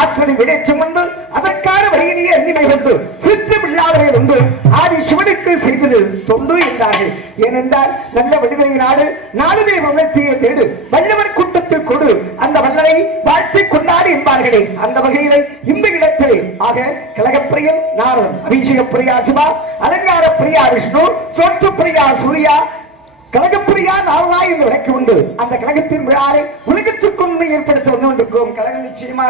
ஆற்றலை விடை சுமந்து அதற்கான வழியிலேயே அன்னிமை வந்து சிற்றமில்லாதவரை வந்து ஆதி சிவனுக்கு செய்தது தொண்டு என்றார்கள். ஏனென்றால் நல்ல விடுதலை நாடு நாடுமே வளர்ச்சியை தேடு வல்லவர் கூட்டத்தில் கொடு அந்த வல்லரை வாழ்த்தி கொண்டாடு என்பார்களே. அந்த வகையிலே இந்த இடத்திலே ஆக கழகப்பிரியன் நாரதன், அபிஷேக பிரியா சிவா, அலங்கார பிரியா விஷ்ணு, சொத்து பிரியா சூர்யா, கழகப்பிரியா நாவலா என்று விளக்கி உண்டு. அந்த கழகத்தின் விழாவை உலகத்திற்கொண்டு ஏற்படுத்த வந்து கொண்டிருக்கும். கழகம் நிச்சயமா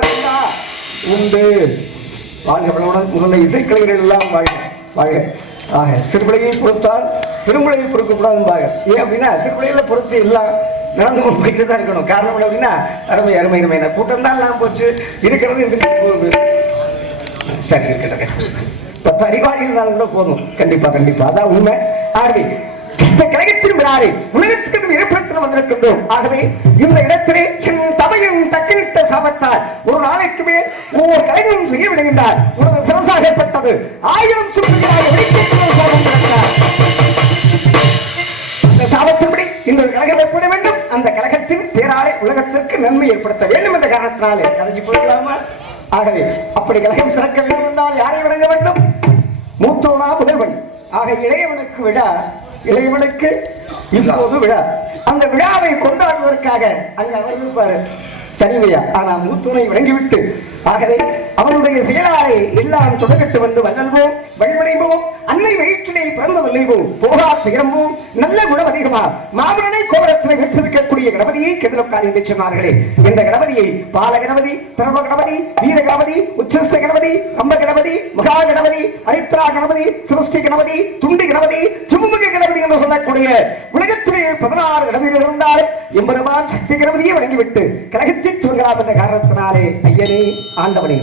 உண்டு. வாழ்க முதல்ல இசைக்கலைஞர்கள் எல்லாம் வாழ்க. ஆக சிறுபிள்ளையை பொறுத்தால் பெரும்பிள்ளையை பொறுக்கக்கூடாதுன்னு. ஏன் அப்படின்னா சிறுபிள்ளையில பொறுத்து எல்லாம் நடந்து கொண்டு போயிட்டு தான் இருக்கணும். காரணம் என்ன அப்படின்னா அருமை அருமை அருமை கூட்டம் தான் எல்லாம் போச்சு இருக்கிறது. சரி இருக்கிறது 10 அறிவாளி இருந்தாலும் கூட போதும். கண்டிப்பா கண்டிப்பா அதான் உண்மை. ஆகவே இந்த கழகத்தின் விழாவை உலகத்தின் இருப்பிடத்தில் வந்திருக்கின்றோம். ஆகவே இந்த இடத்திலே தமையும் தக்கிட்ட சாபத்துக்குமே ஒவ்வொரு கலைஞரும் செய்ய விடுகின்றார். உனது சிறசாகப்பட்டது 1000 சுற்றுகளாக சாபம் கிடைக்கிறார். அந்த சாபத்தின்படி இன்னொரு கழகம் ஏற்பட வேண்டும். அந்த கழகத்தின் பேராலே உலகத்திற்கு நன்மை ஏற்படுத்த வேண்டும் என்ற காரணத்தினாலே கலங்கி போய்க்கலாமா? ஆகவே அப்படி கழகம் சிறக்க வேண்டும் என்றால் யாரை வணங்க வேண்டும்? மூத்தோனா முதல்வன். ஆக இளையவனுக்கு விழா, இளையவனுக்கு இப்போது விழா. அந்த விழாவை கொண்டாடுவதற்காக அங்கு அமர்ந்திருப்பாரு தனிமையா. ஆனால் மூத்தோனை வழங்கிவிட்டு ஆகவே அவனுடைய செயலாரை எல்லாம் தொடக்கட்டு வந்து வல்லல்வோம் வழிபடைவோம். அன்னை வயிற்றினை பிறந்த வல்லைவோம் போகா துயரம்போம். நல்ல குணம் அதிகமா மாமரனை கோபுரத்தினை வெற்றிருக்கக்கூடிய கணபதியை கெதிரக்கால் என்று சொன்னார்களே. இந்த கணபதியை பால கணபதி, திரவ கணபதி, வீர கணபதி, உச்சஸ்த கணபதி, அம்ப கணபதி, மகா கணபதி, அரித்ரா கணபதி, சிருஷ்டி கணபதி, துண்டி கணபதி, சுமுக கணபதி என்று சொல்லக்கூடிய உலகத்திலே 16 கணபதிகள் இருந்தாலும் எம்பெருமான் சக்தி கணபதியை வழங்கிவிட்டு கழகத்தை துவங்கலாம் என்ற காரணத்தினாலே ஐயனே ஆண்டவனே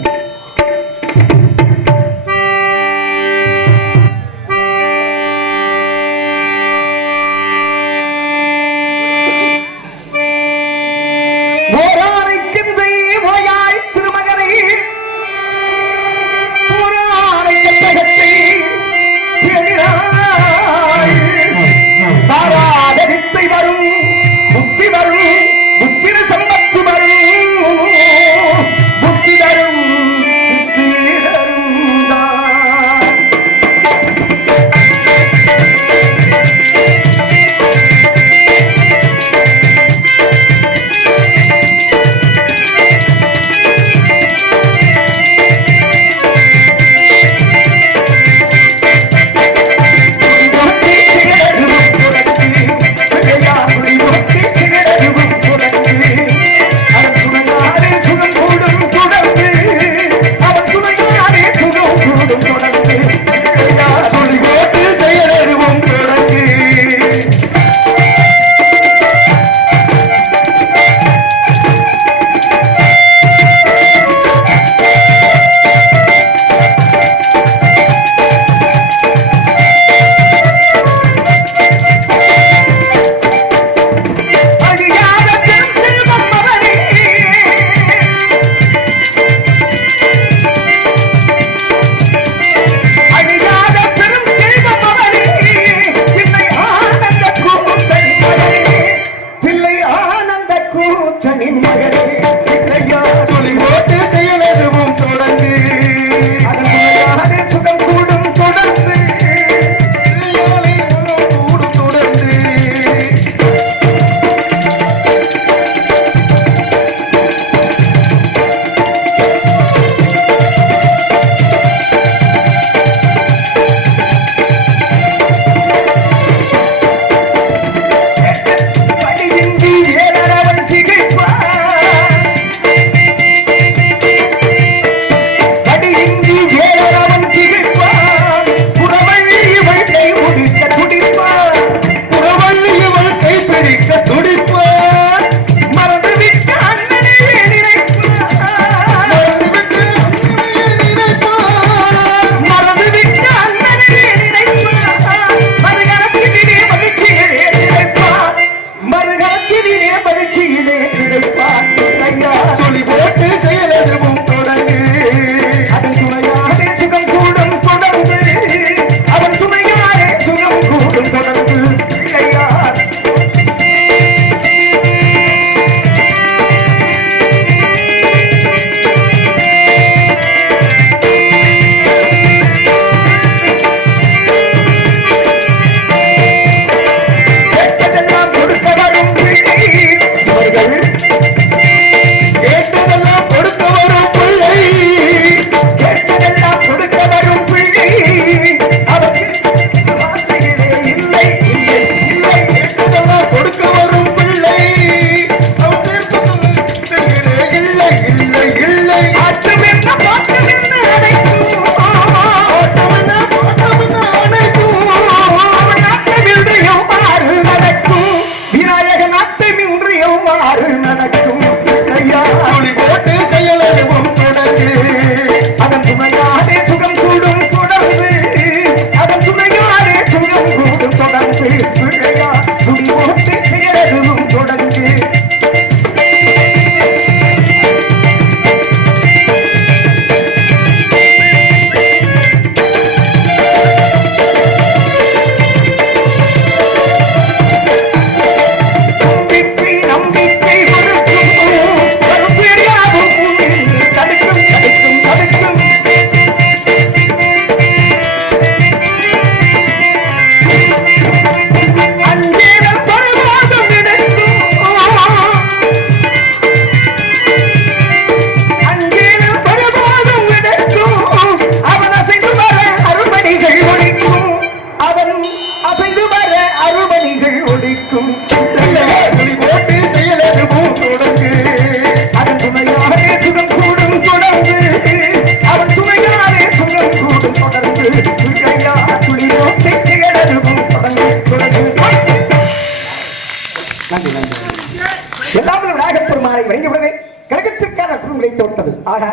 கிடைத்து விட்டது. ஆக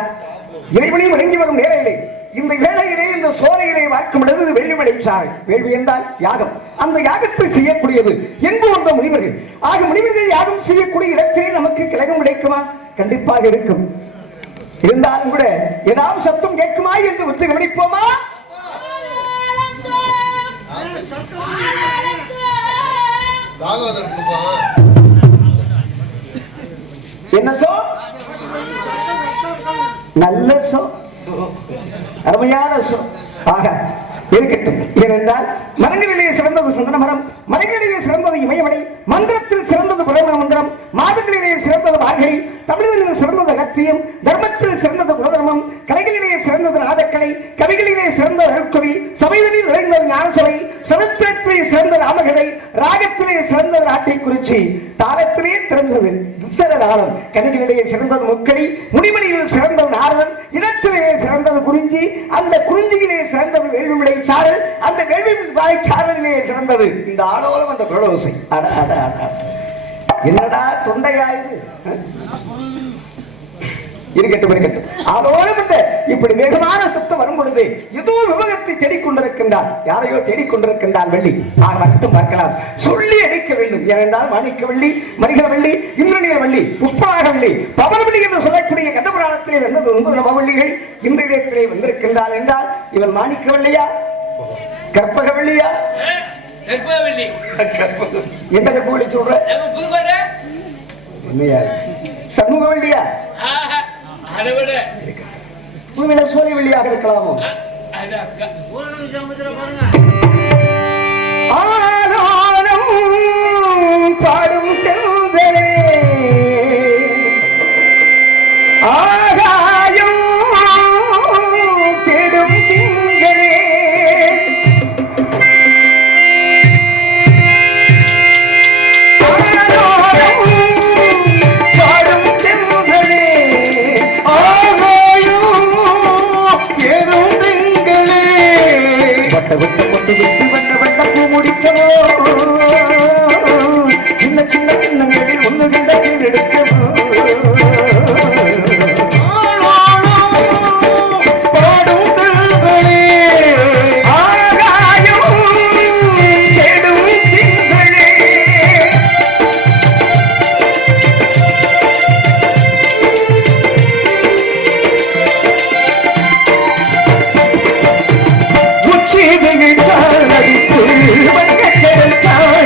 இறைவனையும் இறங்கி வரும் நேரையிலே இந்த வேளையிலே இந்த சோலையிலே வார்க்கும் இடது வெள்ளிமலை சாரல். வேள்வி என்றால் யாகம். அந்த யாகத்தை செய்யக்கூடியது என்பு வந்த முனிவர்கள். ஆக முனிவர்கள் யாகம் செய்யக்கூடிய இடத்திலே நமக்கு கிழகம் கிடைக்குமா? கண்டிப்பாக இருக்கும். இருந்தாலும் கூட ஏதாவது சத்தம் கேட்குமா என்று விட்டு கவனிப்போமா? என்ன சோ? நல்ல சோ, அருமையான சோ. ஆக இருக்கட்டும். ஏனென்றால் மரங்களிலே சிறந்தது சந்தன மரம், மரங்களிலே சிறந்தது இமயமலை, மந்திரத்தில் சிறந்தது புலவ மந்திரம், மாதங்களிலே சிறந்தது மார்கழி, தமிழில் சிறந்தது அகத்தியம், தர்மத்தில் சிறந்தது குலதர்மம், கலைகளிலே சிறந்தது நாதக்கலை, கவிகளிலே சிறந்தது அருட்கவி, சபைகளில் நிறைந்தது ஞானசபை, சரித்திரத்திலே சிறந்த ராமகதை, ராகத்திலே சிறந்தது நாட்டை குறிச்சி, தாளத்திலே சிறந்தது விசரநாளம், கணிகளிலே சிறந்தது முக்கடி, முனிமணியில் சிறந்தது நாரதன், இடத்திலே சிறந்தது குறிஞ்சி, அந்த குறிஞ்சியிலே சிறந்தது வேள்விமலை சாரல், அந்த வேள்விமலை சாரலிலே சிறந்தது இந்த ஆளோலம் அந்த குரலோசை. என்னடா தொண்டையாயுது இருக்கட்டும் இருக்கட்டும். அதோடு இப்படி வேகமான சத்தம் வரும் பொழுது ஏதோ விவகத்தை தேடிக்கொண்டிருக்கின்றார், யாரையோ தேடிக்கொண்டிருக்கின்றார் வெள்ளி. ஆக மட்டும் பார்க்கலாம். சொல்லி அடிக்க வேண்டும். ஏனென்றால் மாணிக்க வெள்ளி, மரிகல வெள்ளி, இந்திரனிய வெள்ளி, புஷ்பராக வெள்ளி, பவனவெள்ளி என்று சொல்லக்கூடிய கண்டபுராணத்திலே வந்தது 9 நவவள்ளிகள் இந்த இடத்திலே வந்திருக்கின்றார் என்றால் இவன் மாணிக்க வெள்ளியா கற்பக வெள்ளியா? எந்த கற்பகவள்ளி சொல்ற? என்னையா சண்முக வெள்ளியா? சோழி வெள்ளியாக இருக்கலாமோ? பாடும் செல்வரே ஆகாயம் தேடும் திங்களே விட்டு கொண்டு விட்டு வந்த வந்த பூ முடிக்கவோ சின்ன சின்ன சின்னங்களில் ஒன்று கிண்டத்தில் எடுக்கவோ பாடும் திங்களே ஆகாயம் தேடும் திங்களே உச்சி வெயில் சாரடித்து வங்கக்கடல்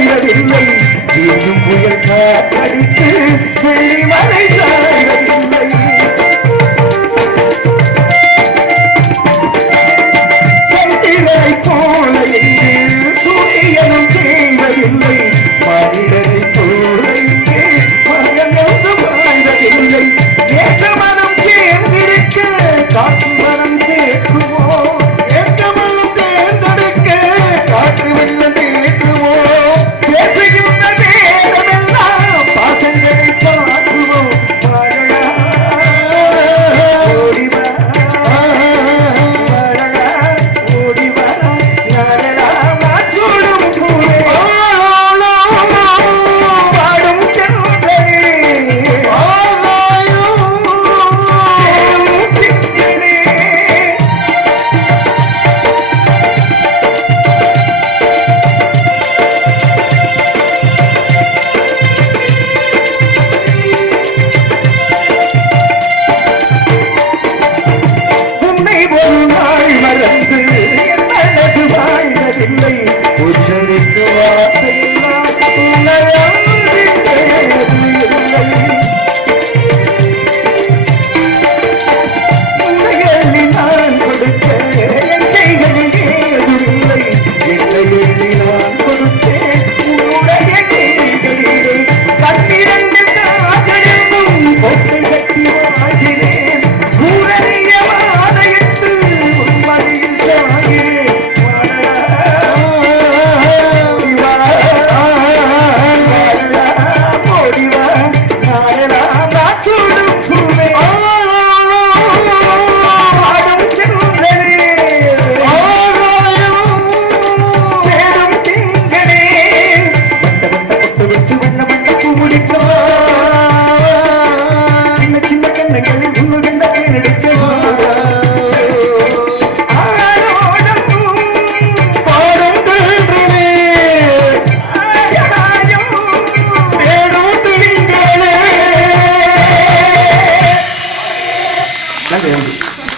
நன்றி நன்றி.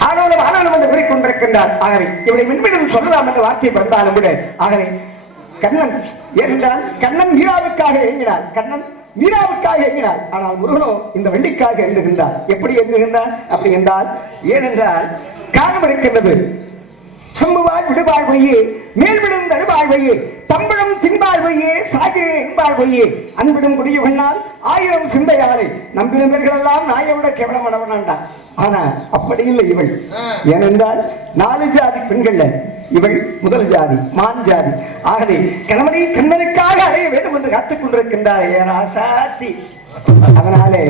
ஆனாலும் ஆனாலும் என்று கூறிக்கொண்டிருக்கின்றார். ஆகவே இவரை மென்மேலும் சொல்லலாம் என்ற வார்த்தை பிறந்தாலும் கூட ஆகவே கண்ணன் ஏனென்றால் கண்ணன் மீராவுக்காக இயங்கினார். கண்ணன் மீராவுக்காக இயங்கினார். ஆனால் முருகனோ இந்த வள்ளிக்காக எழுதுகின்றார். எப்படி எழுதுகின்றார் அப்படி என்றால் ஏனென்றால் காரணம் இருக்கின்றது. சம்புவாய் விடுவாய் பொய்யே, மேல்விடும் தடுவாய் பொய்யே, தம்பழும் தின்பாய் பொய்யே, சாகிரே என்பாய் பொய்யே, அன்பிடும் குடியுகனால் 1000 சிந்தையாரை நம்பினவர்கள் எல்லாம் நாயை விட கேவலமானவனாண்டான். ஆனா அப்படி இல்லை இவள். ஏனென்றால் 4 ஜாதி பெண்கள் இவள் முதல் ஜாதி மான் ஜாதி. ஆகவே கணவனை கண்ணனுக்காக அடைய வேண்டும் என்று காத்துக் கொண்டிருக்கின்றார் ஏராசாத்தி. அதனாலே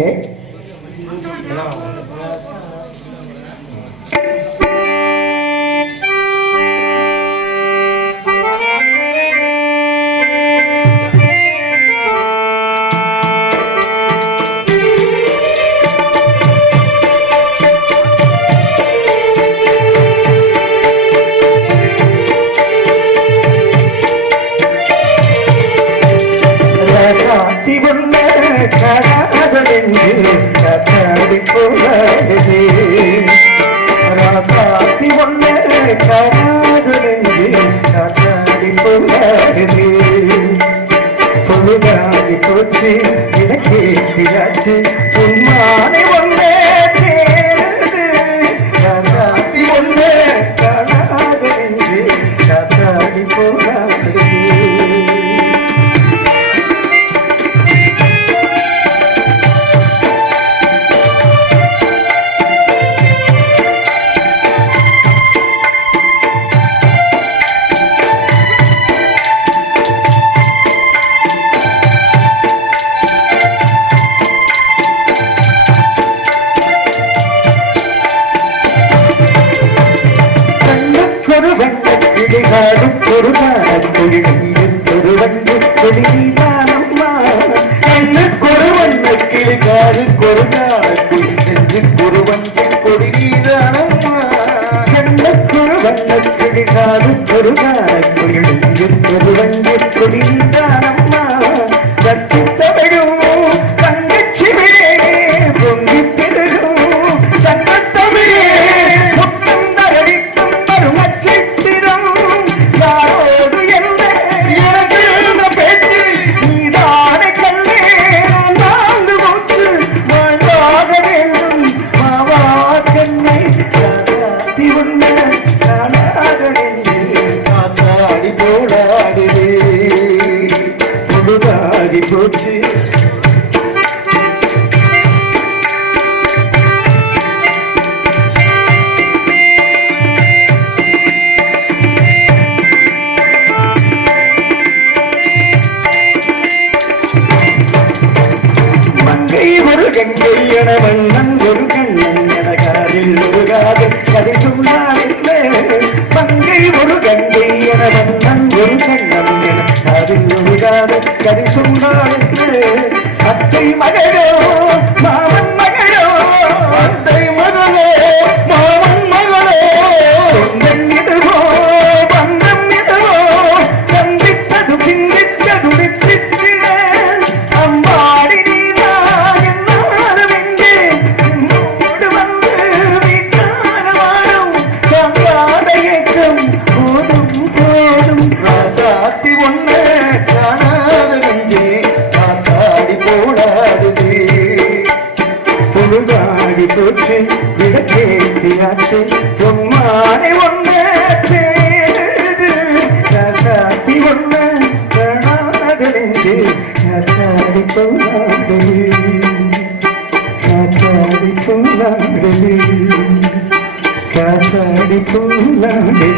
அத்தை மகளோ மாமன் மகளோ, அத்தை மகளோ மாமன் மகளோ, சொந்தம் இதுவோ பந்தம் இதுவோ, சந்தித்தது பிந்தித்தது வித்தித்திட அம்பாடி நீதான் என்னாலும் எங்கே என்னோடு வந்து வீட்டான வாழும் சங்காத ஏற்றம் போதும் போதும் ராசாத்தி ஒண்ணு காணாத நெஞ்சே போச்சு விளக்கேற்றியாச்சு பொம்மானை ஒண்ணு சாத்தி ஒண்ணு காணாதென்று காத்தாடி போனாடு காத்தாடி போனாடு காத்தாடி போனாடு.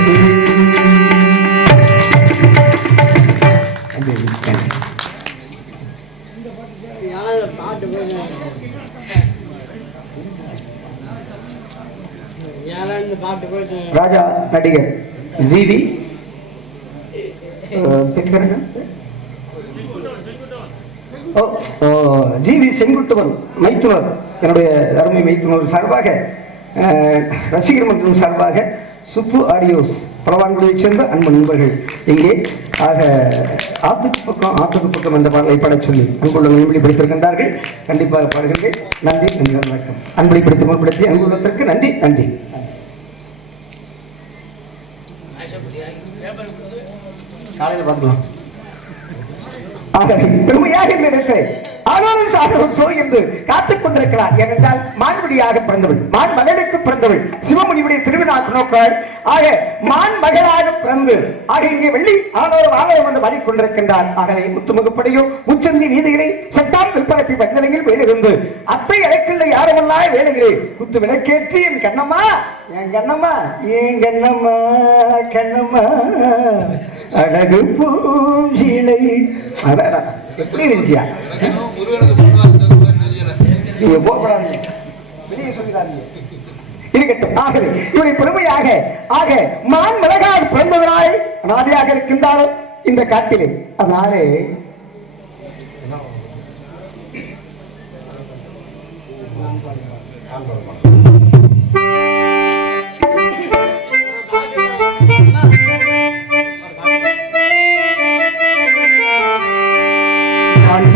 ராஜா நடிகர் ஜிவி ஜிவி செங்குட்டுவன் மைத்துனர், என்னுடைய அருமை மைத்துனர் சார்பாக ரசிகர் மற்றும் சார்பாக சுப்பு ஆடியோஸ் பரவான்குடியைச் சேர்ந்த அன்பு நண்பர்கள் இங்கே ஆக ஆத்துக்கு பக்கம் என்ற பாடலை பாடச் சொல்லி அன்புள்ள அன்பளி படித்திருக்கின்றார்கள். கண்டிப்பாக பாடுகிறேன். நன்றி, நன்றி, வணக்கம். அன்பளி படித்து முன்படுத்தி அன்புள்ளத்திற்கு நன்றி, நன்றி. காலையில் பார்க்கலாம். பெருமையாக இருக்கிறேன். ஆனாலும் சாதகம் சோ என்று காத்துக் கொண்டிருக்கிறார். ஏனென்றால் மான்மடியாக பிறந்தவள், மான் மகளுக்கு பிறந்தவள், சிவமுனிவுடைய திருவிழாக்கு நோக்காள். ஆக மான் மகளாக பிறந்து ஆக இங்கே வெள்ளி ஆனோர் ஆலயம் என்று பாடிக்கொண்டிருக்கின்றார். ஆகவே முத்துமுகப்படையோ முச்சந்தி வீதிகளை சட்டான் விற்பரப்பி வந்தனையில் வேலிருந்து அத்தை அழைக்கல யாரெல்லாம் வேலைகளே குத்து விளக்கேற்றி என் கண்ணம்மா, என் கண்ணம்மா, என் கண்ணம்மா, கண்ணம்மா அழகு பூஞ்சிலை. எப்படி இருந்துச்சியா? நீங்க போகப்படாதீங்க, வெளியே சொல்லிடாதீங்க, இருக்கட்டும். ஆகவே இவரை பெருமையாக ஆக மான் மிளகாய் பிறந்தவராய் அனாதையாக இருக்கின்றாலும் இந்த காட்டிலே அதனாலே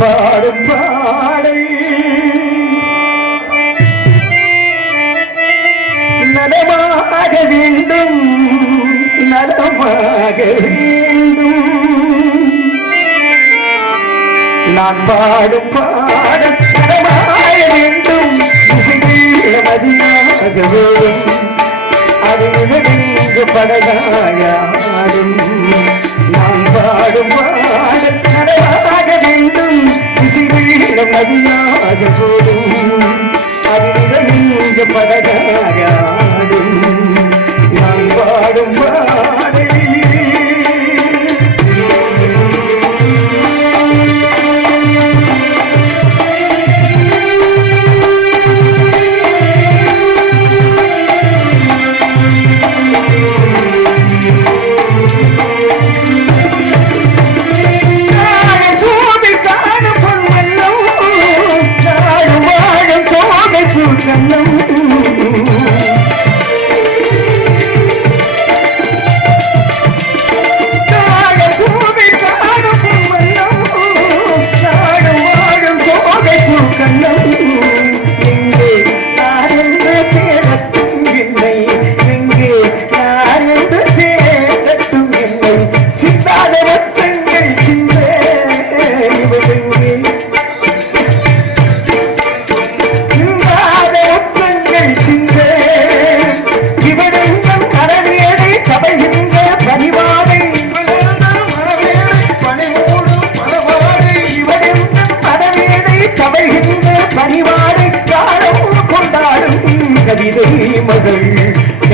பாடும் பாடல் நலமாக வேண்டும், நலமாக வேண்டும். நான் பாடும் பாடல் நலமாக வேண்டும், மதியாக வேண்டும். அது நிகழ்ந்து படகாயாடும். நான் பாடும் பாடல் நலமாக வேண்டும், மதியாக போடும். அது படகாடும். நான் பாடும் பாடல்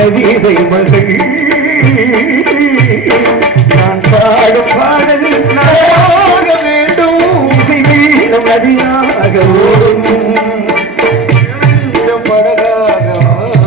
கவிதை மகள். நான் பாடும் பாடல் நலமாக வேண்டும், இசைவீணம் நதியாக ஓடும், படகாக ஆடும்.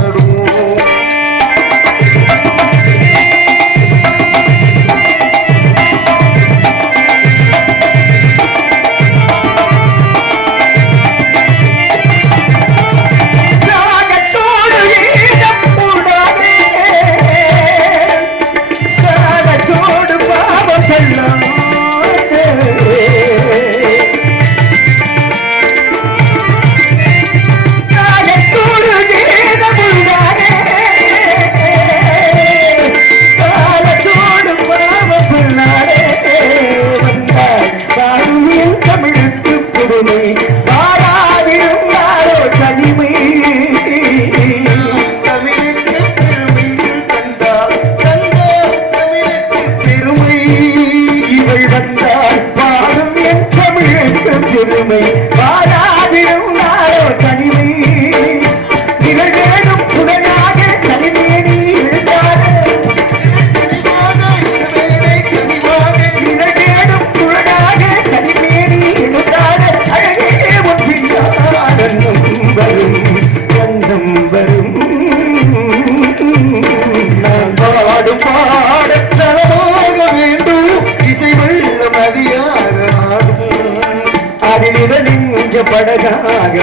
படகாக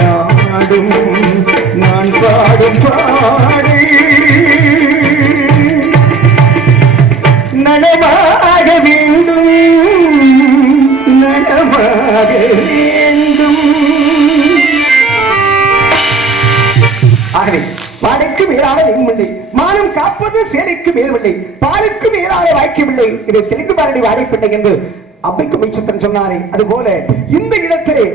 ஆடும். நான் பாடும் பாடல் வாழைக்கு மேலான நின்மில்லை, மானம் காப்பது சேலைக்கு மேல்வில்லை, பாலுக்கு மேலான வாய்க்கவில்லை. இதை தெளிந்து பாரடி வாழைப்பிள்ளை என்று அவ்வைக்கு மெய்ச்சுத்தன் சொன்னாரே, அதுபோல இந்த இடத்திலே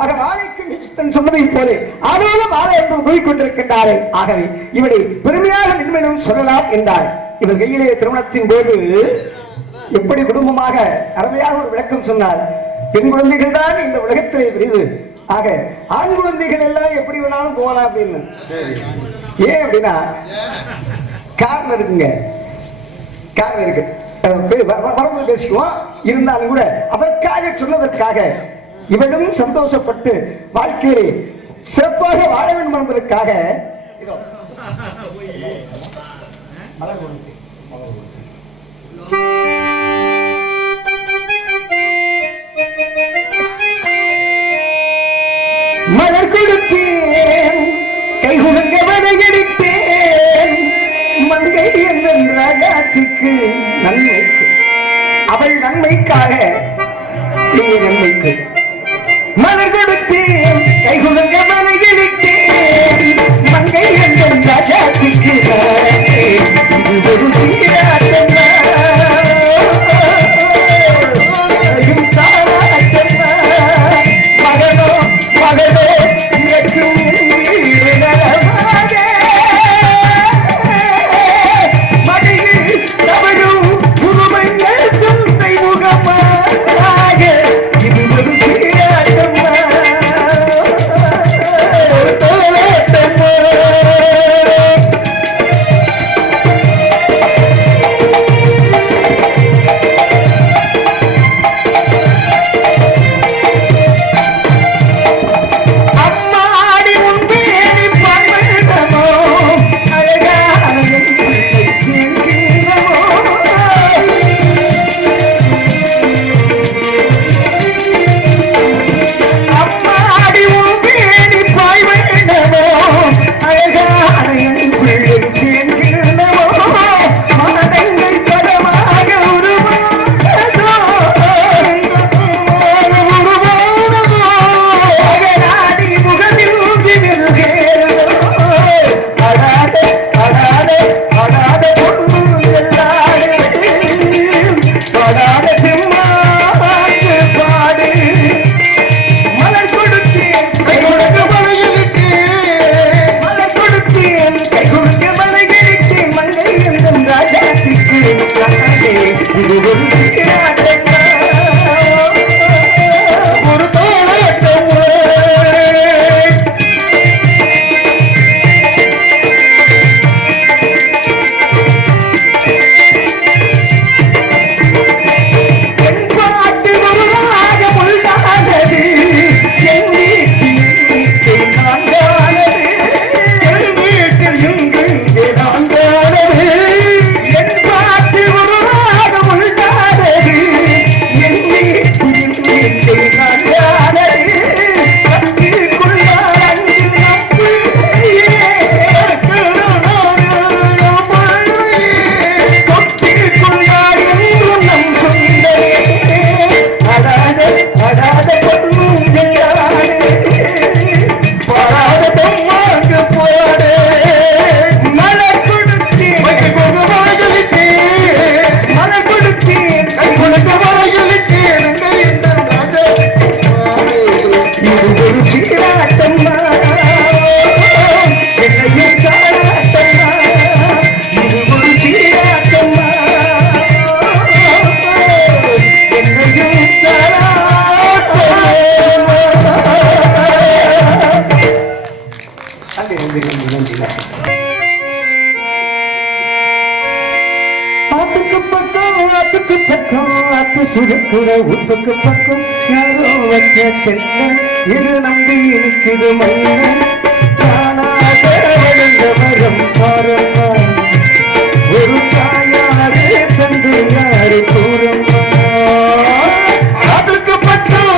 ஆக வாழைக்கு மெய்ச்சுத்தன் சொன்னதை போல அதோடு வாழை என்று கூறிக்கொண்டிருக்கின்றாரே. ஆகவே இவரை பெருமையாக நின்மையிலும் சொல்லலாம் என்றார். இவர் கையிலே திருமணத்தின் போது எப்படி குடும்பமாக அருமையாக ஒரு விளக்கம் சொன்னார். பெண் குழந்தைகள் தான் இந்த உலகத்திலே விரிது, ஆக ஆண் குழந்தைகள் எல்லாம் எப்படி வேணாலும் போகலாம் அப்படின்னு. ஏன் அப்படின்னா காரணம் இருக்குங்க, காரணம் இருக்கு, வரம்பு பேசிக்குவோம். இருந்தாலும் கூட அதற்காக சொன்னதற்காக இவனும் சந்தோஷப்பட்டு வாழ்க்கையை சிறப்பாக வாழ வேண்டும் என்பதற்காக மலர் கொடுத்தேன், கைகுலுங்க வரையடித்தேன், மங்கை என்ற ராஜாட்சிக்கு நன்மைக்கு, அவள் நன்மைக்காக இங்கே நன்மைக்கு மலர் கொடுத்தேன், கைகுலுங்க வரையடித்தேன், மங்கை என்ற ராஜாட்சிக்கு ஒரு சீராட்டமா சுருக்குற உத்துக்கு பக்கம் யாரோ வச்ச தென்ன இது நம்பி இருக்குது மண்ண காணாத வரம் பாரம்மா ஒரு தாயாரே தந்து யாரு கூறம்மா அதுக்கு பக்கம்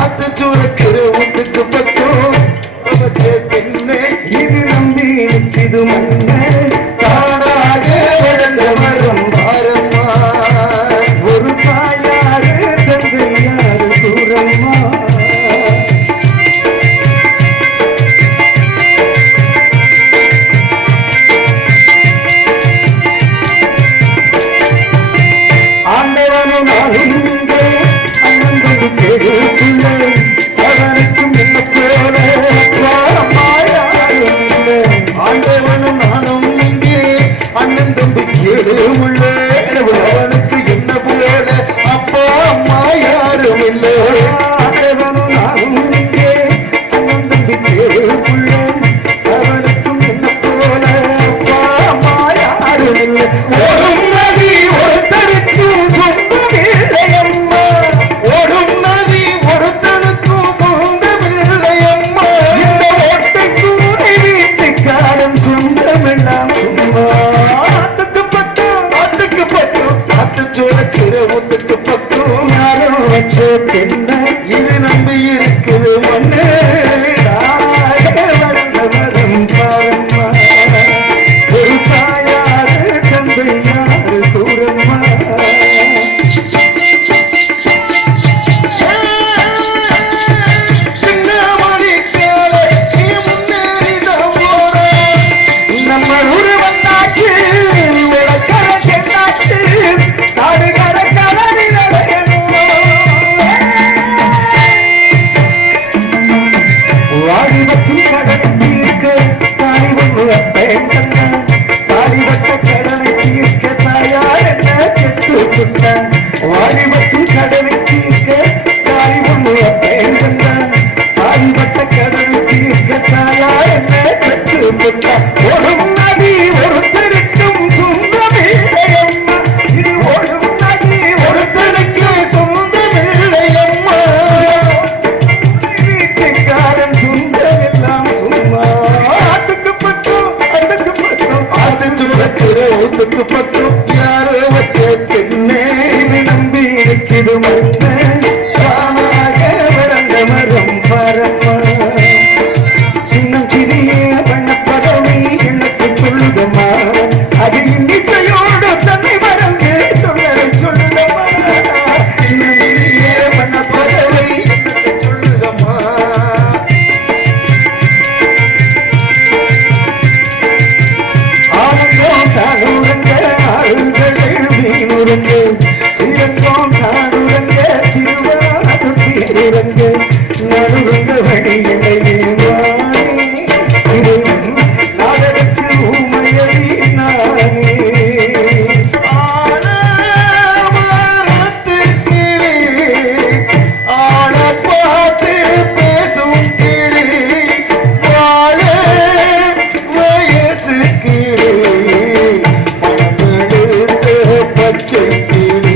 ஆத்து சுருக்குற உத்துக்கு பக்கம் வச்ச தென்ன இது நம்பி இருக்குது மண்ண காணாத வரம் பாரம்மா ஒரு தாயாரு தந்து யாரு தூரம்மா ஆண்டவனும் நானும் இங்கே அண்ணன் தம்பி கேடு உள்ள அவனுக்கு என்ன போல அப்பா அம்மா யாரும் இல்லை ஆண்டவனும் நானும் இங்கே அண்ணன் தம்பி கேடு உள்ள அவனுக்கும் என்ன போல அப்பா அம்மா யாரும் இல்லை. ஓடும் நதி ஒருத்தருக்கும் சொந்தமில்லையம்மா ஓடும் நதி ஒருத்தனுக்கும் சொந்தமில்லையம்மா இந்த ஓட்டைக்கூரை வீட்டுக்காரன் சொந்தமெல்லாம் சும்மா. ஆத்துக்கு பட்டம் ஆத்துக்கு பட்டும் ஆத்து சோளக்கிற ஒத்துக்கு பட்டும் யாரும் வச்ச தென்னை இது நம்பி இருக்குது மண்ணு தாயே வளர்ந்த மரம் பாரம்மா. ஒரு தாயாரு தந்தையாரு தூரம்மா. சின்ன மணிக்கால நீ முன்னேறிதான் போற நம்ம ஊரு வந்தாச்சு உலக்கர சென்னாச்சு காடுகர கலரில் வாடிவத்தின் கடனை தீர்க்க தாய் ஒன்று அப்பேன் தந்தான். தாடிவட்ட கடனை தீர்க்க தாயார் என்ன செத்து விட்டான். வாடிவத்தின் கடனை தீர்க்க தாய் ஒன்று அப்பேன் தந்தான். தாடிவட்ட கடனை தீர்க்க தாயார் என்ன செத்து விட்டான். ஓடும் நதி ஒருத்தருக்கும் சொந்தமில்லையம்மா. இது ஓடும் நதி ஒருத்தனுக்கு சொந்தமில்லையம்மா வீட்டுக்காரன் சுந்தரெல்லாம் சும்மா. ஆட்டுக்கு பட்டம் அதுக்கு பட்டம் ஆத்து சோளக்கிற ஒத்துக்கு பட்டும் யாரோ வச்ச தென்னே இது நம்பி இருக்குது மண்ணு தானாக வளர்ந்த மரம் பரமா. சின்னம் சிறிய வண்ணப்பதவி எனக்கு சொல்லுதம்மா. அது இன்னிசையோடு தன்னை மறந்து சொல்லரை சொல்லுதம்மா. சின்னம் சிறிய வண்ணப்பதவி எனக்கு சொல்லுதம்மா ஆனந்தம் தானுரங்க ஆளுங்கள் மீனுரங்க சிறந்தோம் தானுரங்க திருவாரூர் தீருரங்க நடுவங்க வழியிலையே நாடகத்து ஊமையடி நானே. பச்சை கிளி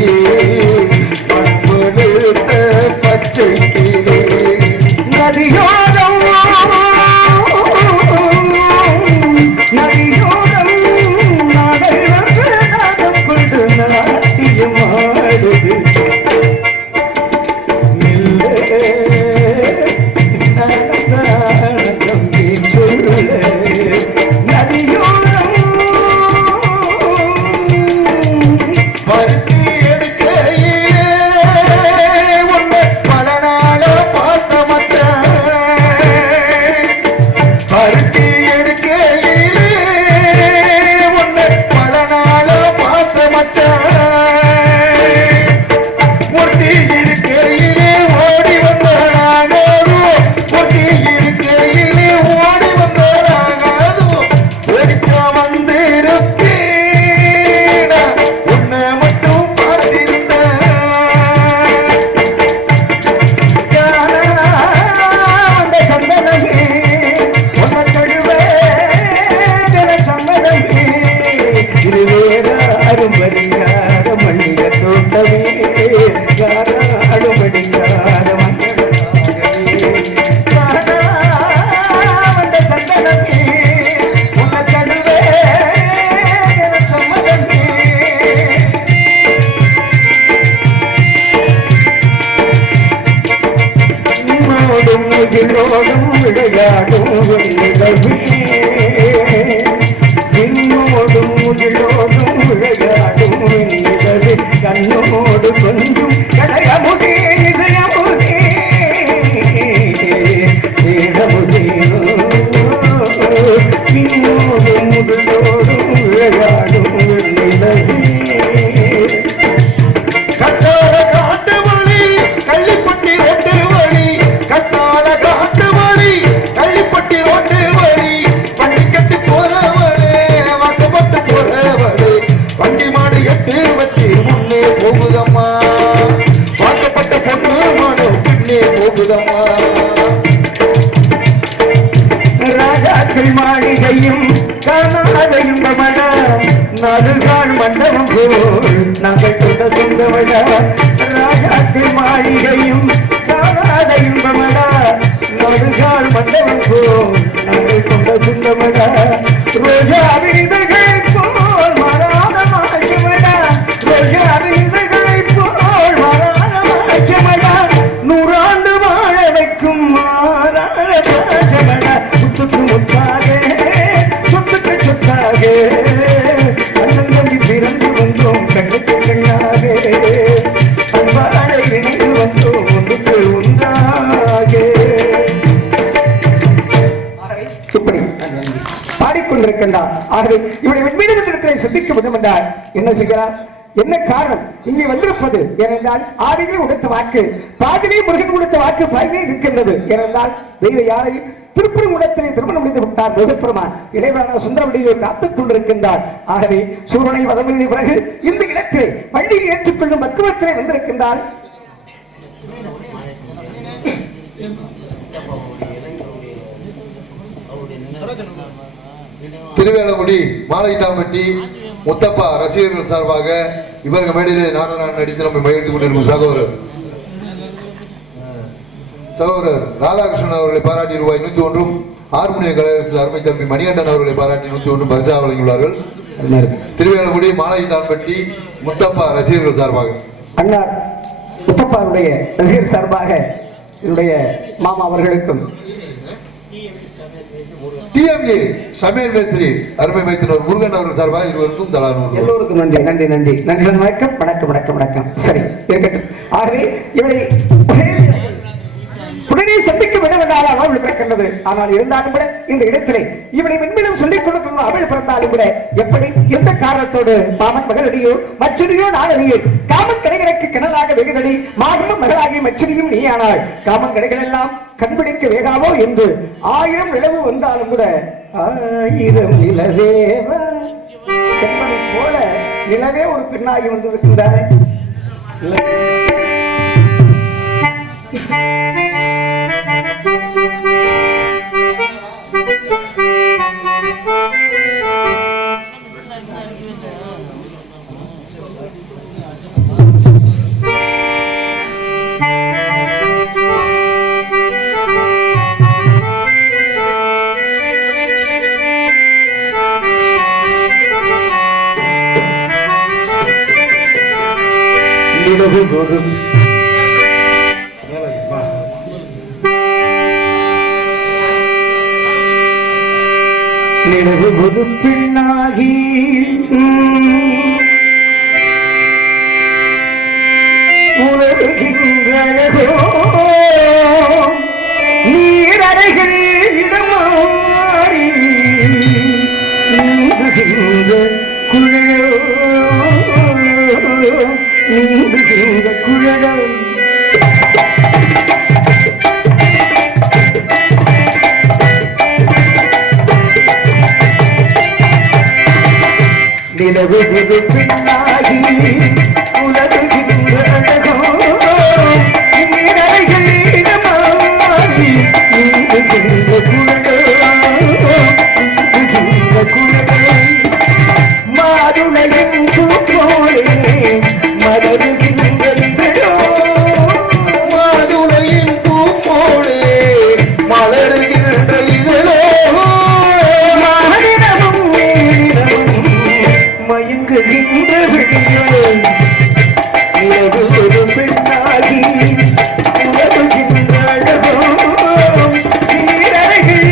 மாளிகையும் காணாத இன்பமட நடுகால் மண்டபம் போல் நாங்கள் கொண்ட சொந்தமட ராஜாக்கு மாளிகையும் காணாத இன்பமட நடுகால் மண்டபம் போல் நாங்கள் கொண்ட சொந்தமட ரோஜா விழிகள் போல் மராத மாற்றமட ரோஜா விழிகளை போல் மராத மாற்றமட நூறாண்டு வாழ வைக்கும் சொத்துக்கு முத்தாக சொத்துக்கு சொத்தாக அண்ணன் தம்பி பிறந்து வந்தோம் கண்ணுக்கு கண்ணாக அன்பாக இணைந்து வந்தோம் ஒன்றுக்கு ஒன்றாக இப்படி பாடிக்கொண்டிருக்கின்றார். ஆகவே இவருடைய வெண்மீனத்திலே சந்திக்க வேண்டும் என்றால் என்ன செய்கிறார்? என்ன காரணம் இங்கே வந்திருப்பது? ஏனென்றால் ஆதிலே உடைத்த வாக்கு பாதிலே முருகன் கொடுத்த வாக்கு பாதிலே இருக்கின்றது. ஏனென்றால் தெய்வ யாரை திருப்பரங்குன்றத்திலே திருமணம் முடிந்து விட்டார் முருகப்பெருமான். இளைவரான சுந்தரவடியை காத்துக் கொண்டிருக்கின்றார். ஆகவே சூரனை வதம் செய்த பிறகு இந்த இடத்திலே பள்ளியை ஏற்றுக்கொள்ளும் பக்குவத்திலே வந்திருக்கின்றார். திருவேலங்குடி மாலையிட்டாம்பட்டி முத்தப்பா ரசிகர்கள் சார்பாக இவர்கள் மேடையிலே நாடகம் நடித்து நம்மை மகிழ்ந்து கொண்டிருக்கும் சகோதரர் ராதாகிருஷ்ணன் அவர்களை பாராட்டி ரூபாய் 101 ஹார்மோனிய கலைஞர்கள் அருமை தம்பி மணிகண்டன் அவர்களை பாராட்டி 101 பரிசா வழங்கியுள்ளார்கள். திருவேலங்குடி மாலையிட்டாம்பட்டி முத்தப்பா ரசிகர்கள் சார்பாக அண்ணார் முத்தப்பாருடைய ரசிகர் சார்பாக என்னுடைய மாமா அவர்களுக்கும் டிஎம்ஏ சமையல் மேஸ்திரி அருமை மைத்தினர் முருகன் அவர்கள் சார்பாக இருவருக்கும் எல்லோருக்கும் நன்றி நன்றி நன்றி நன்றி வணக்கம் வணக்கம் வணக்கம் வணக்கம். சரி இருக்கட்டும். ஆகவே இவளை உடனே சந்திக்க விடவிடாத அவள் பிறக்கின்றது. ஆனால் இருந்தாலும் கூட இந்த இடத்திலே இவனை மென்மேலும் சொல்லிக் கொடுக்கணும். அவள் பிறந்தாலும் கூட எப்படி எந்த காரணத்தோடு மாமன் மகளடியோ மச்சடியோ நாளடியோ காமன் கடைகளுக்கு கிணலாக வெகுதடி மாகமும் மகளாகி மச்சடியும் நீ ஆனால் காமன் கடைகள் எல்லாம் கண்பிடிக்க வேகாமோ என்று 1000 நிலவு வந்தாலும் கூட 1000 நிலவேவ என்பதை போல நிலவே ஒரு பெண்ணாகி வந்திருக்கின்றாரே. நிலவு ஒரு பெண்ணாகி உலகின்றோ நீரறைகள் இடமாறி நீங்குகின்ற குழலோ நீங்குகின்ற குழலோ நிலவு புது பின்னாகி உலகுகின்ற அழகோ நீரறைகள் இடமாறி நீங்குகின்ற குழலோ நீங்குகின்ற குழலோ மாதுளையின் பூப்போலே மலருகின்ற இதழோ மாதுளையின் பூப்போலே மலருகின்ற இதழோ மாநிலமும் மேலிடமும் மயங்குகின்ற விழியோ நிலவு ஒரு பெண்ணாகி உலகுகின்ற அழகோ நீரறைகள்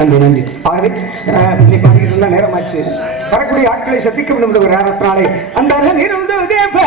நன்றி நன்றி. ஆகவே இன்னைக்கு பாடிக்கிறதுலாம் நேரமாச்சு. வரக்கூடிய ஆட்களை சந்திக்க வேண்டும் என்ற ஒரு காரணத்தினாலே அந்த நீருந்து தேவ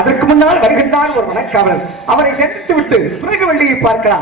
அதற்கு முன்னால் வருகின்றார் ஒரு வனக்காவலர். அவரை சேர்த்து விட்டு பிறகு வெள்ளியை பார்க்கலாம்.